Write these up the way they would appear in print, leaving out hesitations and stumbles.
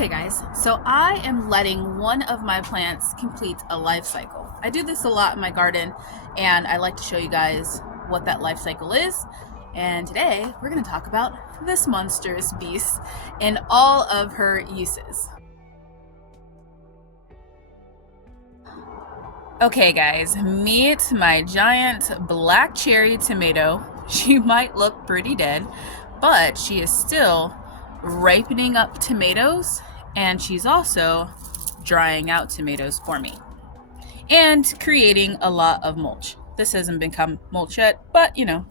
Okay guys, so I am letting one of my plants complete a life cycle. I do this a lot in my garden and I like to show you guys what that life cycle is. And today we're going to talk about this monstrous beast and all of her uses. Okay guys, meet my giant black cherry tomato. She might look pretty dead, but she is still ripening up tomatoes, and she's also drying out tomatoes for me and creating a lot of mulch. This hasn't become mulch yet, but you know,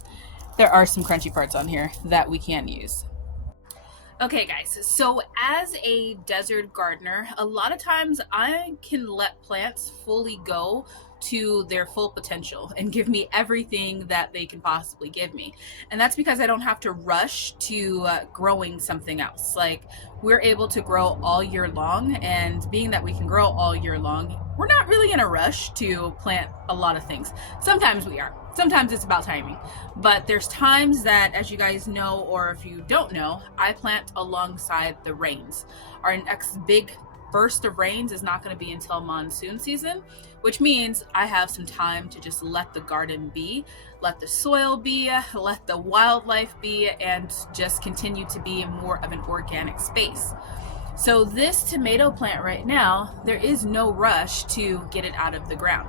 there are some crunchy parts on here that we can use. Okay guys, so as a desert gardener, a lot of times I can let plants fully go to their full potential and give me everything that they can possibly give me. And that's because I don't have to rush to growing something else. Like, we're able to grow all year long, and being that we can grow all year long, we're not really in a rush to plant a lot of things. Sometimes we are. Sometimes it's about timing. But there's times that, as you guys know, or if you don't know, I plant alongside the rains. Our next big burst of rains is not going to be until monsoon season, which means I have some time to just let the garden be, let the soil be, let the wildlife be, and just continue to be more of an organic space. So this tomato plant right now, there is no rush to get it out of the ground.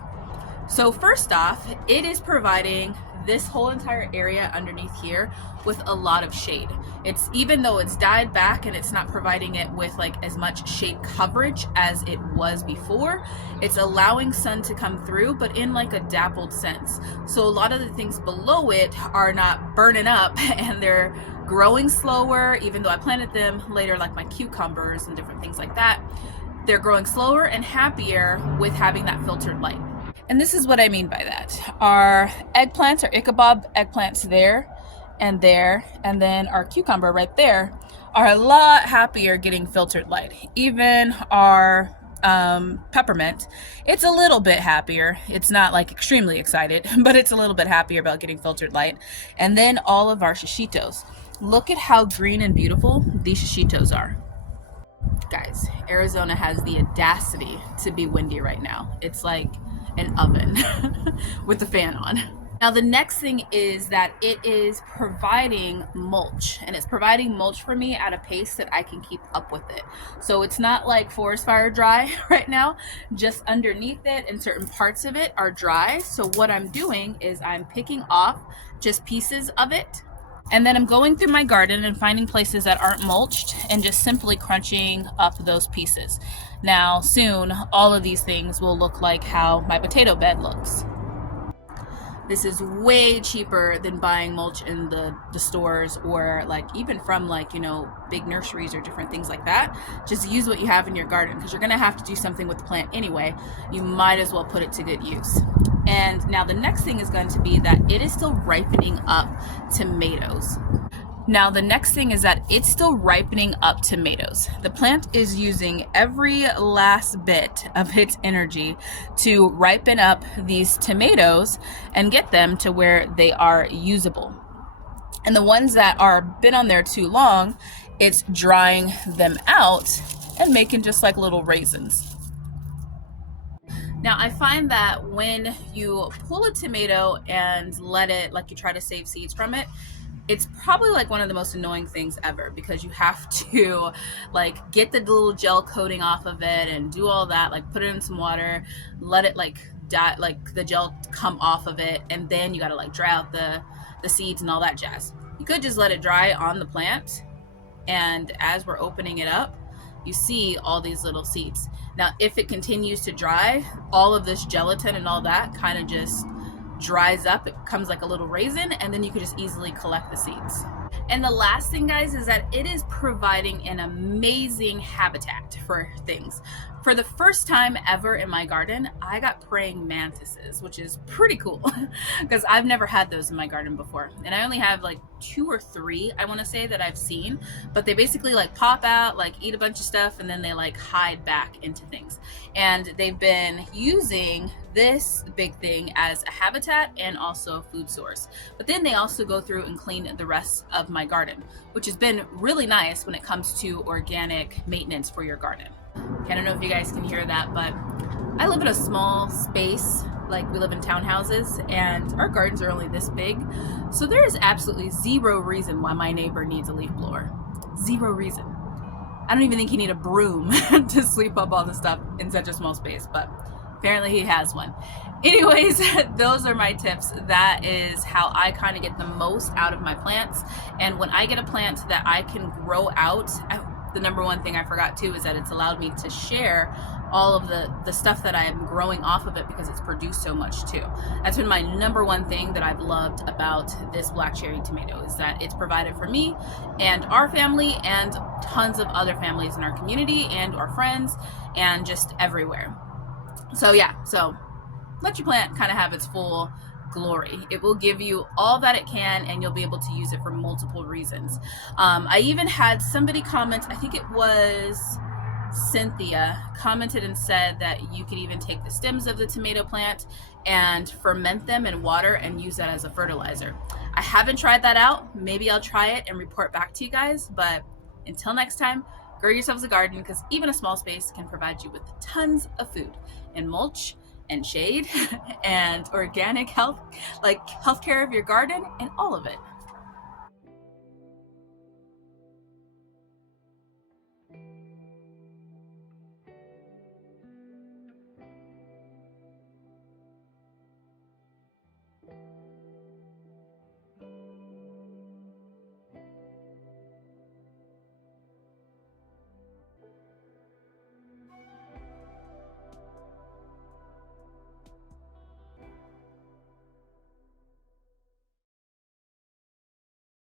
So first off, it is providing this whole entire area underneath here with a lot of shade. It's, even though it's died back and it's not providing it with like as much shade coverage as it was before, it's allowing sun to come through, but in like a dappled sense. So a lot of the things below it are not burning up and they're growing slower, even though I planted them later, like my cucumbers and different things like that. They're growing slower and happier with having that filtered light. And this is what I mean by that. Our eggplants, our Ichabod eggplants there, and then our cucumber right there are a lot happier getting filtered light. Even our peppermint, it's a little bit happier. It's not like extremely excited, but it's a little bit happier about getting filtered light. And then all of our shishitos. Look at how green and beautiful these shishitos are. Guys, Arizona has the audacity to be windy right now. It's like an oven with the fan on. Now the next thing is that it is providing mulch, and it's providing mulch for me at a pace that I can keep up with it. So it's not like forest fire dry right now, just underneath it and certain parts of it are dry. So what I'm doing is I'm picking off just pieces of it, and then I'm going through my garden and finding places that aren't mulched and just simply crunching up those pieces. Now soon, all of these things will look like how my potato bed looks. This is way cheaper than buying mulch in the stores, or like even from like, you know, big nurseries or different things like that. Just use what you have in your garden, because you're gonna have to do something with the plant anyway. You might as well put it to good use. And now the next thing is going to be that it is still ripening up tomatoes. Now the next thing is that it's still ripening up tomatoes. The plant is using every last bit of its energy to ripen up these tomatoes and get them to where they are usable. And the ones that are been on there too long, it's drying them out and making just like little raisins. Now I find that when you pull a tomato and let it, like you try to save seeds from it, it's probably like one of the most annoying things ever, because you have to like get the little gel coating off of it and do all that, like put it in some water, let it like die, like the gel come off of it, and then you got to like dry out the seeds and all that jazz. You could just let it dry on the plant, and as we're opening it up, you see all these little seeds. Now if it continues to dry, all of this gelatin and all that kind of just dries up. It becomes like a little raisin, and then you could just easily collect the seeds. And the last thing, guys, is that it is providing an amazing habitat for things. For the first time ever in my garden, I got praying mantises, which is pretty cool because I've never had those in my garden before. And I only have like 2 or 3, I want to say, that I've seen, but they basically like pop out, like eat a bunch of stuff, and then they like hide back into things. And they've been using this big thing as a habitat and also a food source. But then they also go through and clean the rest of my garden, which has been really nice when it comes to organic maintenance for your garden. I don't know if you guys can hear that, but I live in a small space. Like, we live in townhouses and our gardens are only this big. So there is absolutely zero reason why my neighbor needs a leaf blower. Zero reason. I don't even think he needs a broom to sweep up all the stuff in such a small space, but apparently he has one. Anyways, those are my tips. That is how I kind of get the most out of my plants. And when I get a plant that I can grow out, the number one thing I forgot too is that it's allowed me to share all of the stuff that I am growing off of it because it's produced so much too. That's been my number one thing that I've loved about this black cherry tomato, is that it's provided for me and our family and tons of other families in our community and our friends and just everywhere. So yeah, so let your plant kind of have its full glory. It will give you all that it can, and you'll be able to use it for multiple reasons. I even had somebody comment, I think it was Cynthia, commented and said that you could even take the stems of the tomato plant and ferment them in water and use that as a fertilizer. I haven't tried that out. Maybe I'll try it and report back to you guys, but until next time, grow yourselves a garden, because even a small space can provide you with tons of food and mulch and shade and organic health, like healthcare of your garden and all of it.